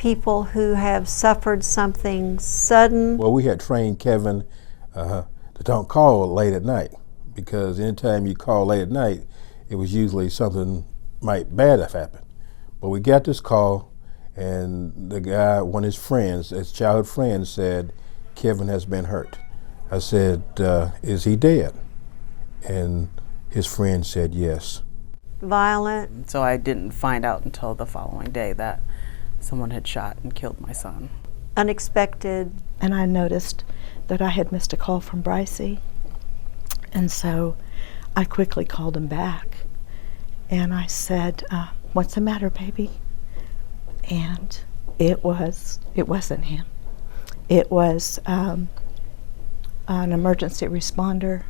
people who have suffered something sudden? Well, we had trained Kevin to don't call late at night, because anytime you call late at night, it was usually something bad have happened. But we got this call, and the guy, one of his friends, his childhood friend, said, Kevin has been hurt. I said, is he dead? And his friend said yes. Violent? So I didn't find out until the following day that someone had shot and killed my son. Unexpected? And I noticed that I had missed a call from Brycey. And so I quickly called him back. And I said, what's the matter, baby? And it wasn't him. It was an emergency responder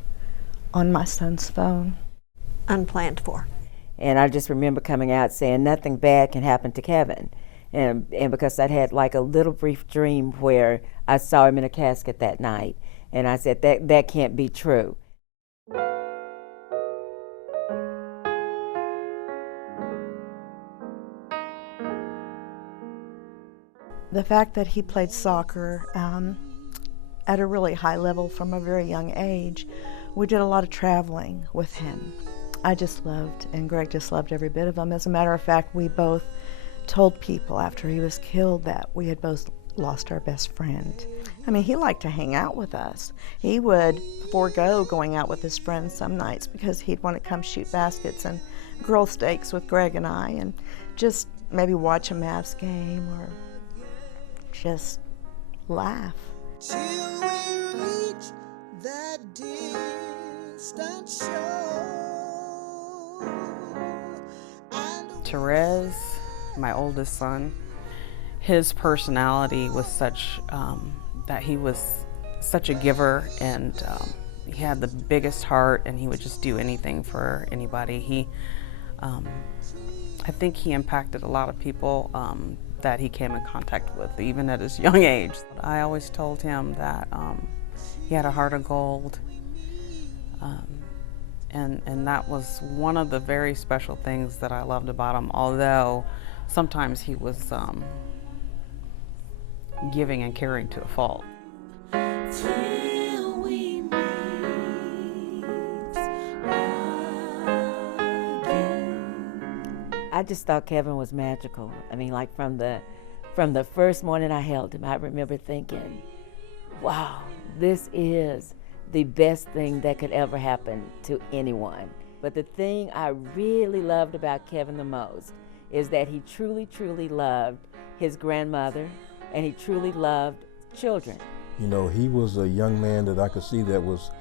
on my son's phone. Unplanned for. And I just remember coming out saying nothing bad can happen to Kevin. And because I'd had like a little brief dream where I saw him in a casket that night. And I said, that can't be true. The fact that he played soccer at a really high level from a very young age, we did a lot of traveling with him. I just loved, and Greg just loved every bit of him. As a matter of fact, we both told people after he was killed that we had both lost our best friend. I mean, he liked to hang out with us. He would forego going out with his friends some nights because he'd want to come shoot baskets and grill steaks with Greg and I, and just maybe watch a Mavs game or just laugh. Till we reach that distant shore. Therese, my oldest son, his personality was such that he was such a giver, and he had the biggest heart, and he would just do anything for anybody. I think he impacted a lot of people that he came in contact with, even at his young age. I always told him that he had a heart of gold, and that was one of the very special things that I loved about him, although sometimes he was giving and caring to a fault. Till we meet again. I just thought Kevin was magical. I mean, like from the first morning I held him, I remember thinking, wow, this is the best thing that could ever happen to anyone. But the thing I really loved about Kevin the most is that he truly, truly loved his grandmother, and he truly loved children. You know, he was a young man that I could see that was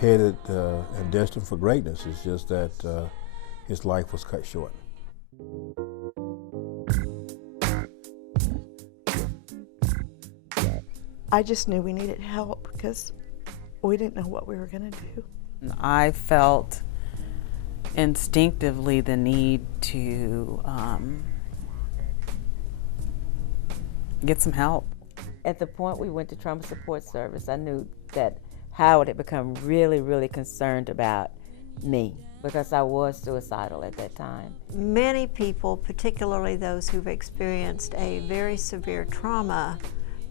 headed and destined for greatness. It's just that his life was cut short. I just knew we needed help because we didn't know what we were going to do. I felt instinctively the need to get some help. At the point we went to Trauma Support Service, I knew that Howard had become really, really concerned about me because I was suicidal at that time. Many people, particularly those who've experienced a very severe trauma,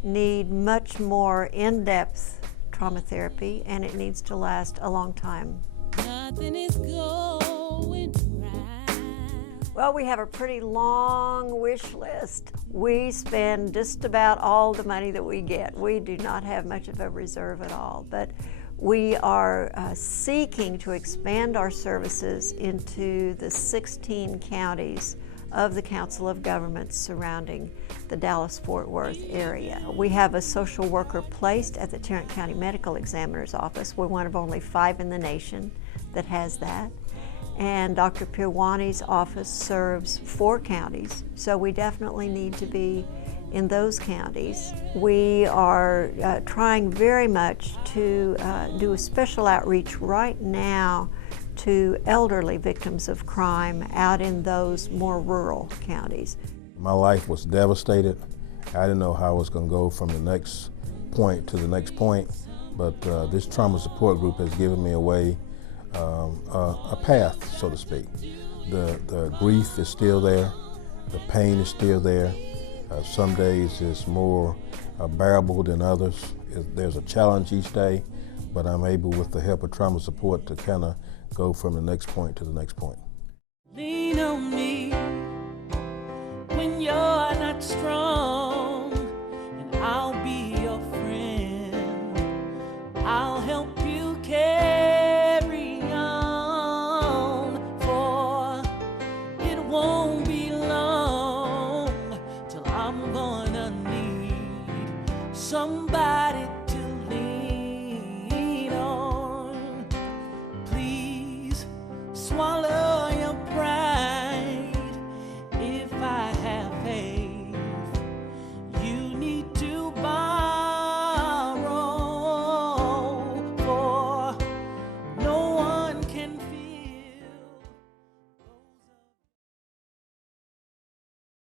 need much more in-depth trauma therapy, and it needs to last a long time. Nothing is going right. Well, we have a pretty long wish list. We spend just about all the money that we get. We do not have much of a reserve at all, but we are seeking to expand our services into the 16 counties of the Council of Governments surrounding the Dallas-Fort Worth area. We have a social worker placed at the Tarrant County Medical Examiner's Office. We're one of only 5 in the nation that has that. And Dr. Pirwani's office serves 4 counties, so we definitely need to be in those counties. We are trying very much to do a special outreach right now to elderly victims of crime out in those more rural counties. My life was devastated. I didn't know how I was going to go from the next point to the next point, but this trauma support group has given me a way, a path, so to speak. The grief is still there, the pain is still there, Some days it's more bearable than others. There's a challenge each day, but I'm able, with the help of trauma support, to kind of go from the next point to the next point. Lean on me when you're not strong.